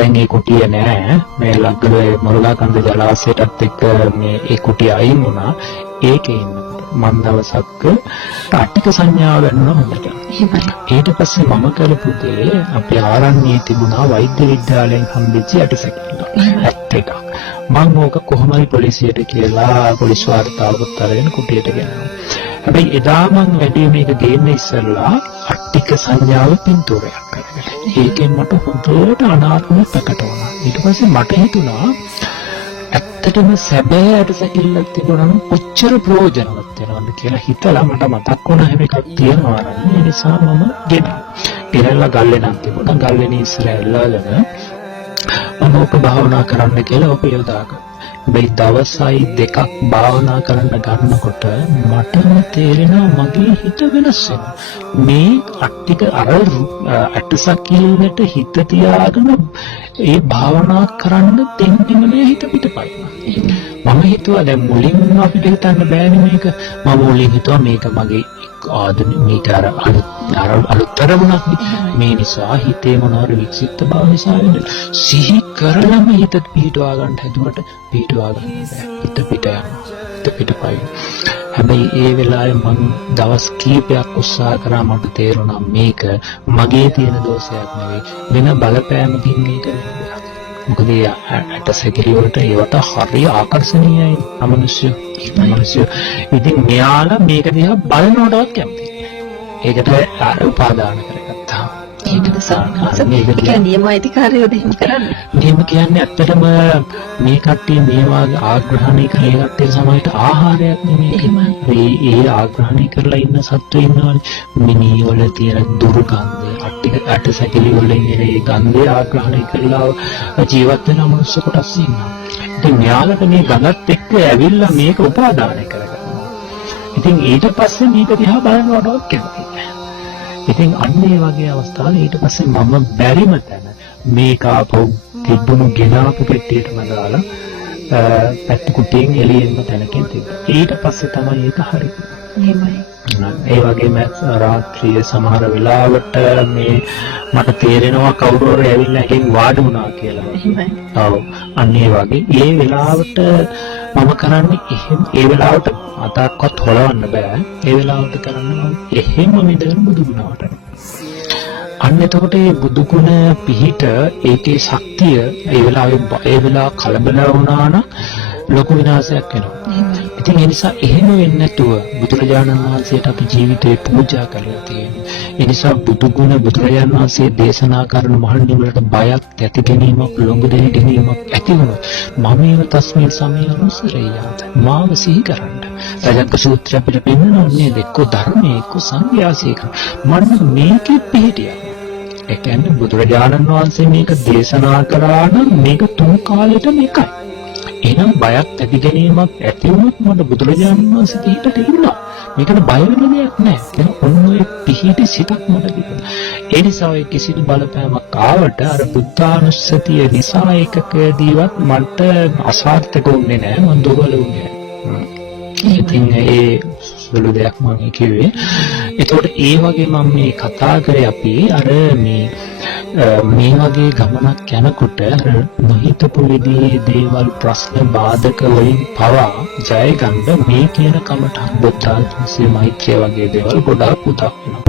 දැන් ඒ කුටිය නෑ මේ ලග්ගලේ මොරගා කන්ද ජලාශයටත් එක්ක මේ ඒ කුටිය අයින් වුණා. ඒකේ ඉන්නකොට මම දවසක් තාට්ටික සංඥාව ගන්නවා හොඳට. ඊට පස්සේ මම කරපු දේ අපේ ආරණ්‍යයේ තිබුණා වෛද්‍ය විද්‍යාලයෙන් හම්බෙච්ච යටිසැකිල්ල. ඇත්ත එකක්. මම ඕක කොහොමයි පොලිසියට කියලා පොලිස් වාර්තාවකට අරගෙන කුටියට ගෙනාවා. හැබැයි එදා මම වැඩි මේක ගේන්න ඉස්සෙල්ලා අට්ටික සංඥාව පින්තූරයක් කරගෙන. ඒකෙන් මට හොඳට අනාත්මය ප්‍රකට වුණා. ඊට පස්සේ මට හිතුණා ඇත්තටම සැබෑ යටිසැකිල්ලක් තිබුණා නම් කොච්චර ප්‍රයෝජනවත් වෙනවද කියලා හිතලා මට මතක් වුණා හැම එකක් තියෙනවා නම්. ඒ නිසා මම ගෙනල්ලා ගල්ලේ නම් තිබුණා. ගල්ලේ ඉස්සර ඇල්ලාගෙන මම ඔක භාවනා කරන්න කියලා ඔක යොදාගත්තා. මේ දවසයි දෙකක් භාවනා කරන්න ගන්නකොට මටම තේරෙනවා මගේ හිත වෙනස් වෙනවා. මේ අට්ටික අටසකිල්ලට හිත තියාගෙන ඒ භාවනා කරන්න දෙන්නේ හිත පිටපයින්. මම හිතුවා දැන් මුලින් අපිට හිතන්න බෑනේ මේක. මම මුලින් හිතුවා මේක මගේ ආධුනික මේක අලුත් අරමුණක් මේ නිසා හිතේ මොනවාරි වික්ෂිප්ත බව නිසා වෙන්නේ. සිහි කරලම හිත පිටවා ගන්න හැදුවට පිටවා ගන්න බෑ. හිත පිට යනවා. හිත පිටපයි. හැබැයි ඒ වෙලාවේ මම දවස් කීපයක් උත්සාහ කරා මට තේරුණා මේක මගේ තියෙන දෝෂයක් නෙවෙයි වෙන බලපෑමකින් මේක වෙන්නේ. මොකද ඇටසැකිලි වලට ඒවට හරිය ආකර්ෂණීයයි අමනුෂ්‍ය. ඉතින් මෙයාලා මේක දිහා බලනකොටවත් කැමති. ඒකට උපාදාන කරගත්තා. ඒකද සාමාන්‍යයෙන් මේක නියමයිතිකාරයෝද එහෙම කරන්නේ. නියම කියන්නේ ඇත්තටම මේ කට්ටිය මේවා ආග්‍රහණය කරේ කට්ටිය සමහරට ආහාරයක් නෙමෙයි. ඒ ආග්‍රහණය කරලා ඉන්න සත්තු ඉන්නවනේ. මිනී වල තියෙන දුර්ගන්ධය, ඇටසැකිලි වල ඉන්න ඒ ගන්ධය ආග්‍රහණය කරලා ජීවත් වෙන මනුස්ස කොටස් ඉන්නවා. ඉතින් මෙයාලට මේ ගඳත් එක්ක ඇවිල්ලා මේක උපාදානය කරගන්නවා. ඉතින් ඊට පස්සේ මේක දිහා බලනකොටවත් කැමති නැහැ. ඉතින් අන්න ඒ වගේ අවස්ථාවල ඊට පස්සේ මම බැරිම තැන මේක ආපහු තිබුණු ගෙනාපු පෙට්ටියටම දාලා පැත්ත කුටියෙන් එළියෙන්ම තැනකින් තිබ්බා. ඊට පස්සේ තමයි ඒක හරි. එහෙමයි. ඒ වගේම රාත්‍රියේ සමහර වෙලාවට මේ මට තේරෙනවා කවුරු හරි ඇවිල්ලා එහෙන් වාඩි වුණා කියලා. එහෙමයි. ඔව්. අන්න ඒ වගේ ඒ වෙලාවට මම කරන්නේ එහෙම ඒ වෙලාවට අතක්වත් හොලවන්න බෑ. ඒ වෙලාවට කරන්නේ එහෙම මෙතන බුදු ගුණවට. අන්න එතකොට මේ බුදු ගුණ පිහිට ඒකේ ශක්තිය ඒ වෙලාව කලබල වුණා නම් ලොකු විනාශයක් වෙනවා. ඉතින් ඒ නිසා එහෙම වෙන්නේ නැතුව බුදුරජාණන් වහන්සේට අපි ජීවිතේ පූජා කරලා තියෙනවා. ඒ නිසා බුදු ගුණ බුදුරජාණන් වහන්සේ දේශනා කරන මහණනි වලට බයක් ඇති ගැනීමක් ලොඟු දෙන ගැනීමක් ඇති වුණොත් මමේව තස්මින් සමයනුසරේයාත මාව සිහි කරන්න. රජක සූත්‍රය අපිට පෙන්වන්නේ දෙක්කෝ ධර්මයේ එක්ක සංඝයාසීක මන්න මේකෙ පිළිටියක්. ඒ කියන්නේ බුදුරජාණන් වහන්සේ මේක දේශනා කරා නම් මේක තුන් කාලෙටම එකයි. එහෙනම් බයක් ඇති ගැනීමක් ඇති වුණොත් මට බුදුරජාණන් වහන්සේ පිටට තිබුණා. මේකට බය වෙන දෙයක් නැහැ. එහෙනම් ඔන්න ඔය පිහිටි සිතක් මට තිබුණා. ඒ නිසා ඔය කිසිදු බලපෑමක් ආවට අර බුද්ධානුස්සතිය නිසා එකකදීවත් මට අසාර්ථක වුණේ නැහැ. මම දුර්වල වුණේ නැහැ. ඉතින් ඒ සුළු දෙයක් මම කිව්වේ. ඒතකොට ඒ වගේ මම මේ කතා කරේ අපි අර මේ වගේ ගමනක් යනකොට නොහිතපු විදිහේ දේවල් ප්‍රශ්න බාධක වලින් පවා ජය ගන්න මේ කියන කමට බුද්ධානුස්සතිය මෛත්‍රිය වගේ දේවල් ගොඩාක් උදව් වෙනවා.